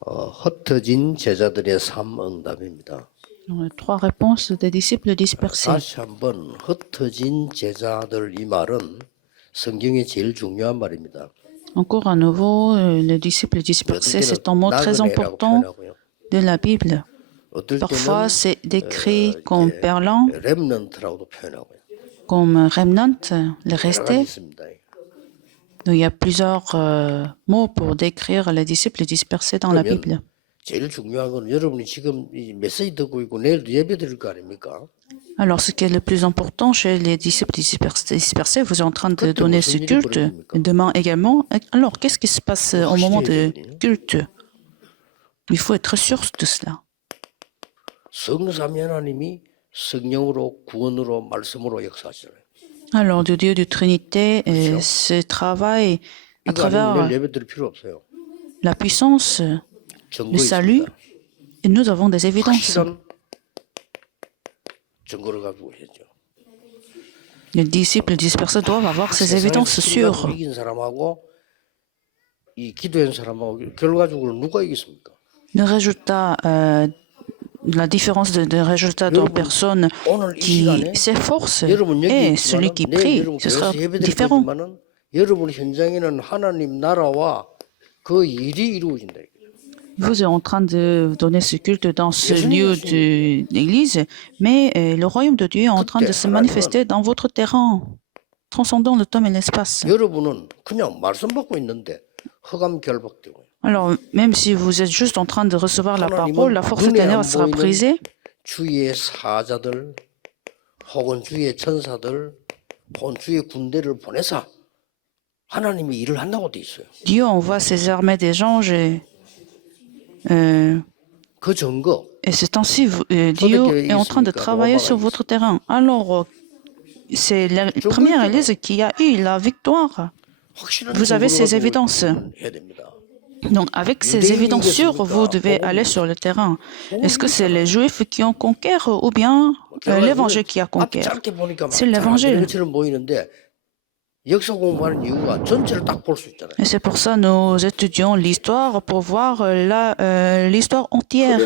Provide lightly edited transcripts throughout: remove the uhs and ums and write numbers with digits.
흩어진 제자들의 삶 응답입니다. Les trois réponses des disciples dispersés. 다시 한번 흩어진 제자들 이 말은 성경의 제일 중요한 말입니다. Encore à nouveau, les disciples dispersés, c'est un mot très 나그네라고 important 표현하고요. de la Bible. 어떨 Parfois, 때는 c'est décrit comme perlant, 렘넌트라고도 표현하고요. comme remnant, les 여러 가지 restés. 있습니다. Donc, il y a plusieurs mots pour décrire les disciples dispersés dans la Bible. 제일 중요한 건 여러분이 지금 이 메시지 듣고 있고 내일도 예배 드릴 거 아닙니까? Alors, ce qui est le plus important chez les disciples dispersés, vous êtes en train de donner ce culte, et demain également. Alors, qu'est-ce qui se passe au moment du culte? Il faut être sûr de cela. 성삼위 하나님이 성령으로 구원으로 말씀으로 역사하시잖아요. Alors, le Dieu de Trinité se travaille à 이거 아니면 travers 내일 예배 드릴 필요 없어요. la puissance, 증거 le salut, 있습니다. et nous avons des évidences. 확실한 증거를 가지고 계시죠. Les disciples dispersés doivent avoir ces évidences sûres. 이긴 사람하고 이 기도한 사람하고 결과적으로 누가 이겼습니까? Le résultat, la différence de résultat d'une personne qui s'efforce et celui qui prie, ce sera différent. 여러분 현장에는 하나님 나라와 그 일이 이루어진다. Vous êtes en train de donner ce culte dans ce lieu de l'église, mais le royaume de Dieu est en train de se manifester dans votre terrain, transcendant le temps et l'espace. 여러분은 그냥 말씀 받고 있는데 흑암 결박되고. Alors, même si vous êtes juste en train de recevoir la parole, la force des ténèbres sera brisée. 주의 사자들, 혹은 주의 천사들, 혹은 주의 군대를 보내사 하나님이 일을 한다고 돼 있어요. Dieu envoie ses armées des anges 그 증거. et c'est ainsi Dieu est en train de travailler sur votre terrain. Alors, c'est la première église qui a eu la victoire. Vous avez ces évidences. Donc, avec ces évidences sûres, vous devez aller sur le terrain. Est-ce que c'est les Juifs qui ont conquis ou bien l'Évangile qui a conquis? C'est l'Évangile. Et c'est pour ça que nous étudions l'histoire pour voir l'histoire entière.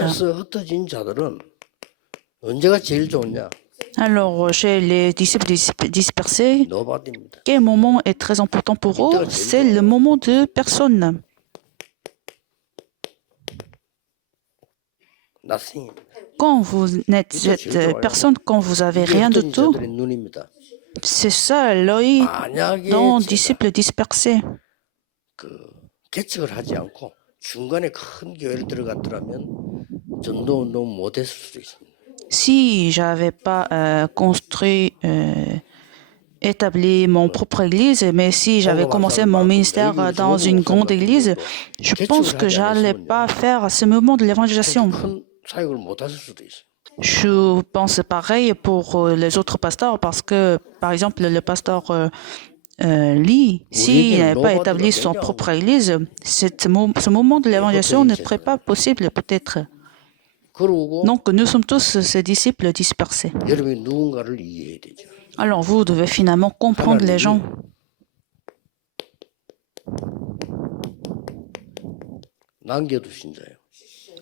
Alors, chez les disciples dispersés, quel moment est très important pour eux? C'est le moment de personne. Quand vous n'êtes cette personne, quand vous n'avez rien de tout, c'est ça l'œil d'un disciple dispersé. Si j'avais pas construit, établi mon propre église, mais si j'avais commencé mon ministère dans une grande église, je pense que j'allais pas faire ce mouvement de l'évangélisation. Je pense pareil pour les autres pasteurs parce que, par exemple, le pasteur Lee, s'il n'avait pas établi son propre église, ce moment de l'évangélisation ne serait pas possible peut-être. Donc, nous sommes tous ces disciples dispersés. Alors, vous devez finalement comprendre les gens.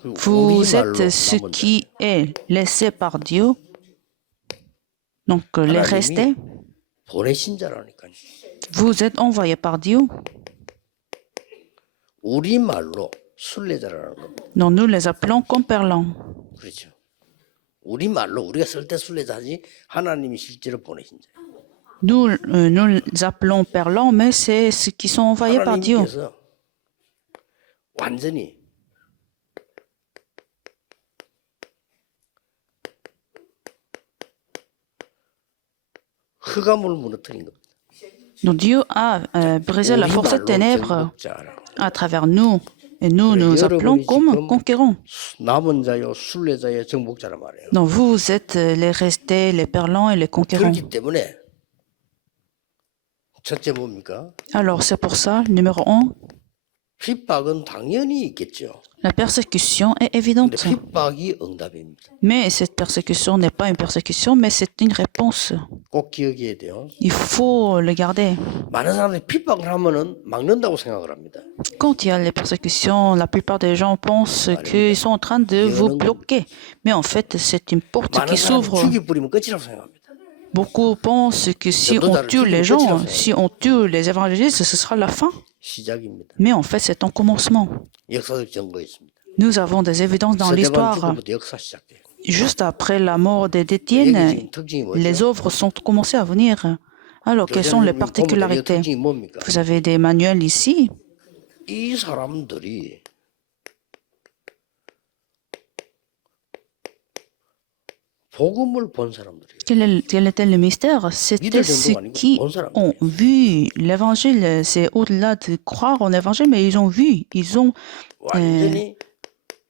Vous êtes ce qui est laissé par Dieu, donc les restés. Vous êtes envoyé par Dieu. Donc nous les appelons comperlants. Nous les appelons perlants, mais c'est ceux qui sont envoyés par Dieu. Donc Dieu a brisé la force des ténèbres à travers nous. Et nous appelons comme conquérants. Donc vous êtes les restés, les perlants et les conquérants. Alors c'est pour ça, numéro 1, 핍박은 당연히 있겠죠. La persécution est 근데 évidente. 핍박이 응답입니다. Mais cette persécution n'est pas une persécution, mais c'est une réponse. 꼭 기억해야 돼요. Il faut le garder. 많은 사람들이 핍박을 하면은 막는다고 생각을 합니다. Quand il y a les persécutions, la plupart des gens pensent qu'ils sont en train de vous bloquer. Mais en fait, c'est une porte 많은 qui 사람들이 s'ouvre. 죽이 뿌리면 끝이라고 생각합니다. Beaucoup pensent que si on tue les gens, si on tue les évangélistes, ce sera la fin. 시작입니다. Mais en fait, c'est un commencement. 역사적 증거 있습니다. Nous avons des évidences dans 스데반 l'histoire. 죽음부터 역사 시작돼요. Juste après la mort d'Étienne, 얘기 지금 특징이 뭐죠? les œuvres sont commencées à venir. Alors, quelles sont les 교장님 보면 particularités? 특징이 뭡니까? Vous avez des manuels ici. 이 사람들이 복음을 본 사람들이에요. Quel était le mystère? C'était ceux qui ont vu l'évangile. C'est au-delà de croire en l'évangile, mais ils ont vu, 완전히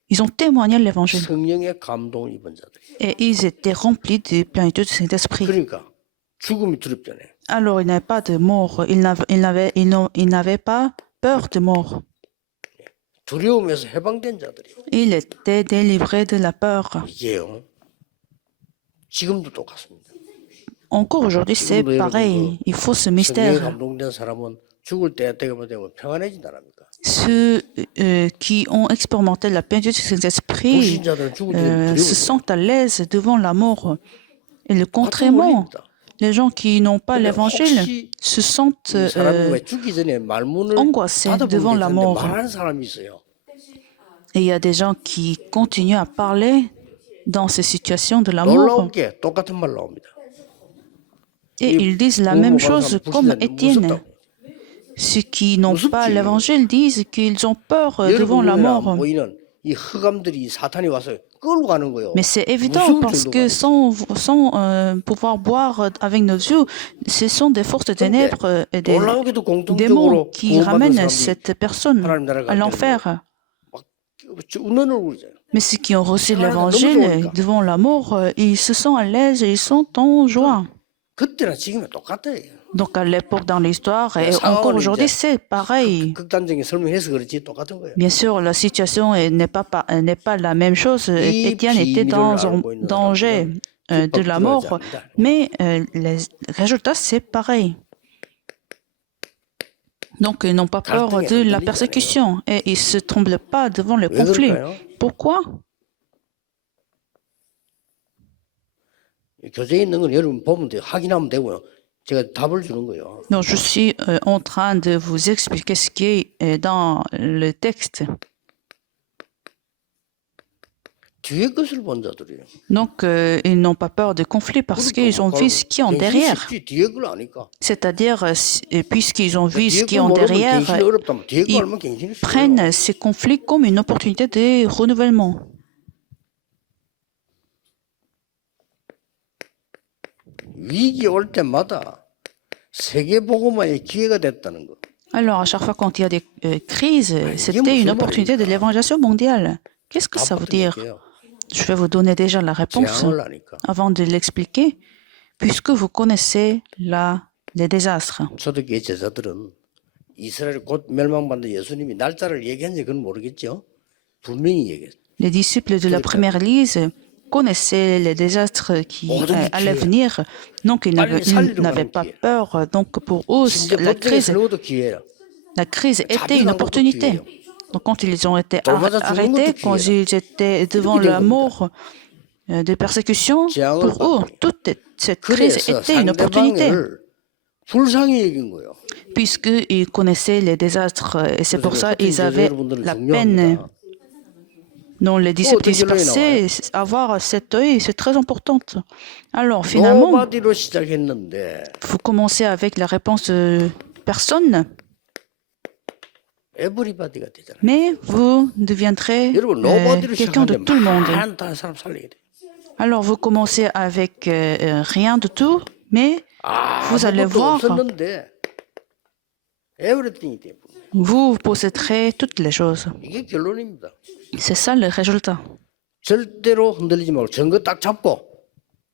ils ont témoigné de l'évangile. 성령의 감동을 입은 자들이에요. Et ils étaient remplis de plénitude du Saint-Esprit. 그러니까 죽음이 두렵잖아요. Alors, il n'y avait pas de mort. Ils n'avaient pas peur de mort. 두려움에서 해방된 자들이에요. Ils étaient délivrés de la peur. 이게요. 지금도 똑같습니다. Encore aujourd'hui, c'est pareil. Il faut ce 성령에 mystère. 감동된 사람은 죽을 때 되면 평안해진다랍니까? Ceux qui ont expérimenté la plénitude du Saint-Esprit 불신자들은 죽을 때 se sentent à l'aise devant la mort. Et le contrairement, les gens qui n'ont pas l'évangile se sentent 이 사람이 왜 죽기 전에 말문을 angoissés devant la 닫아보면 mort. 말하는 사람이 있어요. Et il y a des gens qui continuent à parler dans ces situations de la mort. 놀라운 게 똑같은 말 나옵니다. Et ils disent la même chose comme Étienne. Ceux qui n'ont pas l'évangile disent qu'ils ont peur devant la mort. 보이는 이 흑암들이 사탄이 와서 끌고 가는 거예요. Mais c'est évident parce que sans pouvoir boire avec nos yeux, ce sont des forces de ténèbres et des 놀라우게도 démons 공통적으로 qui ramènent cette personne à l'enfer. 웃는 얼굴이잖아요. Mais ceux qui ont reçu l'évangile devant la mort, ils se sentent à l'aise et ils sont en joie. 그때나 지금은 똑같아요. Donc à l'époque dans l'histoire et encore aujourd'hui, c'est pareil. 극단적인 설명해서 그렇지 똑같은 거예요. Bien sûr, la situation n'est pas la même chose. Étienne était dans un danger de la mort, mais les résultats, c'est pareil. Donc, ils n'ont pas peur de la persécution et ils ne se tremblent pas devant le conflit. Pourquoi? 교재에 있는 건 여러분 보면 돼요. 확인하면 되고요. 제가 답을 주는 거예요. Donc, je suis en train de vous expliquer ce qui est dans le texte. 뒤에 것을 본 자들이에요. Donc, ils n'ont pas peur de conflit parce qu'ils ont vu ce qui est en derrière. 뒤에 걸 아니까. C'est-à-dire, puisqu'ils ont vu ce qui est en derrière, ils prennent ces conflits comme une opportunité de renouvellement. 위기 올 때마다 세계 복음화의 기회가 됐다는 거. Alors, à chaque fois quand il y a des crises, c'était une opportunité de l'évangélisation mondiale. Qu'est-ce que ça veut dire? Je vais vous donner déjà la réponse avant de l'expliquer, puisque vous connaissez les désastres. 초대교회 제자들은 이스라엘 곧 멸망받는 예수님이 날짜를 얘기한지 그건 모르겠죠. 분명히 얘기했어요. Les disciples de la première Église connaissaient les désastres qui allaient venir, donc ils n'avaient pas peur. Donc pour eux, la crise était une opportunité. Donc quand ils ont été arrêtés, quand ils étaient devant la mort de persécution, pour eux, toute cette crise était une opportunité. Puisqu'ils connaissaient les désastres, et c'est pour ça qu'ils avaient la peine. dont les disciples dispersés, avoir cet œil, c'est très important. Alors, finalement, vous commencez avec la réponse de personne, mais vous deviendrez quelqu'un de tout le monde. Alors, vous commencez avec rien de tout, mais vous allez voir, vous posséderez toutes les choses. C'est ça le résultat. 절대로 흔들리지 말고 증거 딱 잡고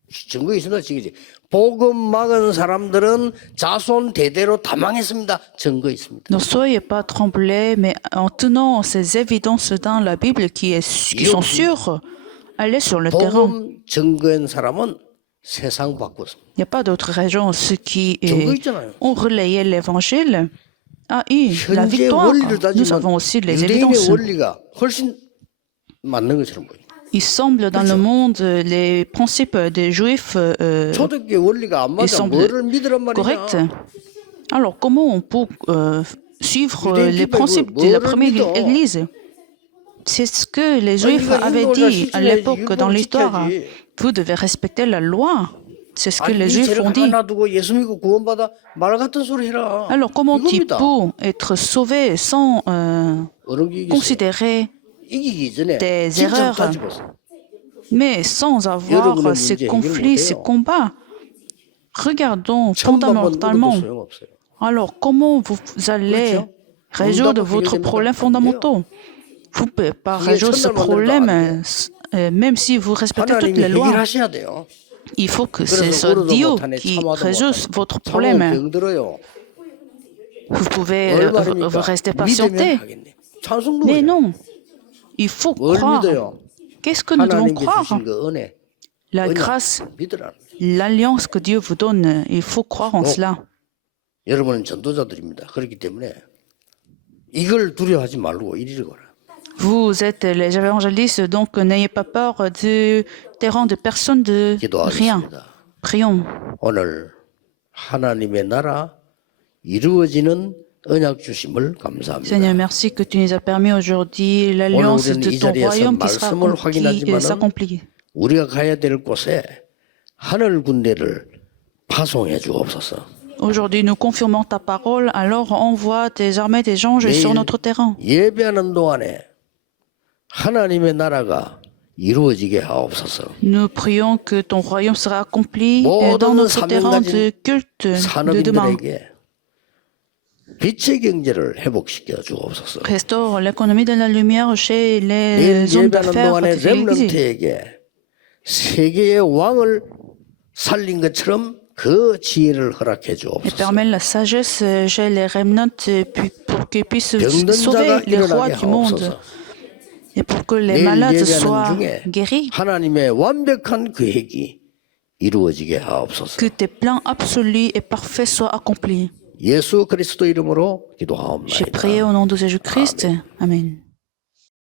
증거 있습니다. 지금 복음 막은 사람들은 자손 대대로 다 망했습니다. 증거 있습니다. Ne soyez pas tremblés, mais en tenant ces évidences dans la Bible qui sont sûres, allez sur le terrain. 복음 증거인 사람은 세상 바꿨습니다. Il n'y a pas d'autre raison. Ceux qui 증거 있잖아요. ont relayé l'évangile a eu la 현재 victoire. 원리를 Nous avons 따지면 aussi les 유대인의 évidences. 원리가 훨씬 맞는 것처럼 보여요. Il semble dans le monde les principes des Juifs 초대교회 원리가 안 맞아. semble 뭐를 믿으란 corrects. 말이냐. Alors, comment on peut suivre Judaïque, les principes de la première Église? C'est ce que les Juifs avaient dit à l'époque dans l'histoire. Vous devez respecter la loi. C'est ce que les Juifs ont dit. 놔두고 예수 믿고 구원받아 말 같은 소리 해라. Alors, comment tu 이겁니다. peux être sauvé sans 어른기 considérer 이기기 전에 des 진짜 erreurs, 따져보세요. mais sans avoir ces conflits, ces combats? Regardons fondamentalement. 소용없어요. Alors, comment vous allez résoudre votre problème fondamental? Vous ne pouvez pas résoudre ce problème même si vous respectez toutes 하나님이 les lois. 해결하셔야 돼요. Il faut que ce soit Dieu qui résout votre problème. 병들어요. Vous pouvez 얼마입니까? rester 믿으면 patienté. 하겠네. 찬송 Mais 누구예요? non, il faut 뭘 croire. 믿어요? Qu'est-ce que nous devons 하나님께 croire? 주신 그 은혜. La 은혜 grâce, 믿으라는 거예요. l'alliance que Dieu vous donne, il faut croire en cela. 여러분은 전도자들입니다. 그렇기 때문에 이걸 두려워하지 말고 이리로 가라. Vous êtes les évangélistes, donc n'ayez pas peur du terrain de personne, de rien. 기도하겠습니다. Prions. 오늘 하나님의 나라 이루어지는 언약 주심을 감사합니다. Seigneur, merci que tu nous as permis aujourd'hui l'alliance 오늘 de 이 ton 자리에서 royaume qui 말씀을 확인하지만은 s'accomplit. 우리가 가야 될 곳에 하늘 군대를 파송해 주옵소서. Aujourd'hui, nous confirmons ta parole, alors envoie tes armées, tes anges sur notre terrain. 예배하는 동안에 하나님의 나라가 이루어지게 하옵소서. Nous prions que ton royaume sera accompli dans 모든 notre terrain de culte de demain. 산업인들에게 빛의 경제를 회복시켜 주옵소서. Restaure l'économie de la lumière chez 내일 les hommes 예배하는 d'affaires 동안에 de l'Église. 렘넌트에게 세계의 왕을 살린 것처럼 그 지혜를 허락해 Et 주옵소서. permet la sagesse chez les remnants pour qu'ils puissent 병든 sauver 자가 les rois 일어나게 du monde. 하옵소서. Et pour que les 내일 malades 예배하는 soient 중에 guéris. 하나님의 완벽한 계획이 이루어지게 하옵소서. Que tes plans absolus et parfaits soient accomplis. 예수 그리스도 이름으로 J'ai 기도하옵나이다. prié au nom de Jésus-Christ. Amen.